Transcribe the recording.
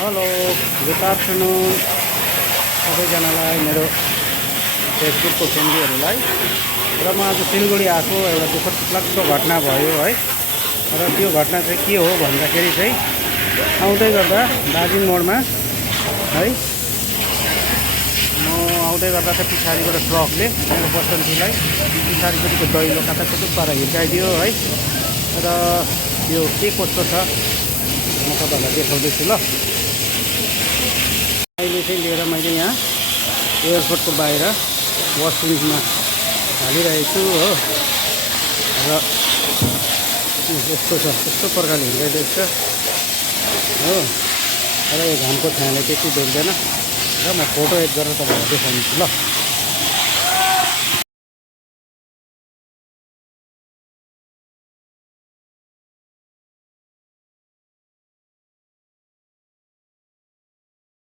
Hello, good afternoon सबैजनालाई, मेरो फेसबुकको फ्रेन्डलीहरूलाई। र म आज सिलगढी आएको एउटा दुःखद घटना भयो है। र त्यो घटना चाहिँ के हो भन्दाखेरि चाहिँ आउँदै गर्दा दार्जिलिङ मोडमा है, म आउँदै गर्दा चाहिँ पछाडिबाट ट्रकले मेरो बसन्तीलाई पछाडिपट्टिको दैलो कताकतुक पारा हिर्काइदियो है। र यो के कस्तो छ म तपाईँहरूलाई देखाउँदैछु ल। अहिले चाहिँ लिएर मैले यहाँ एयरपोर्टको बाहिर वासरुममा हालिरहेको छु हो। र यस्तो छ, यस्तो प्रकारले हिँडिरहेको छ हो। र यो घामको छायाले त्यति देख्दैन र म फोटो एड गरेर तपाईँहरूलाई देखाउनेछु ल।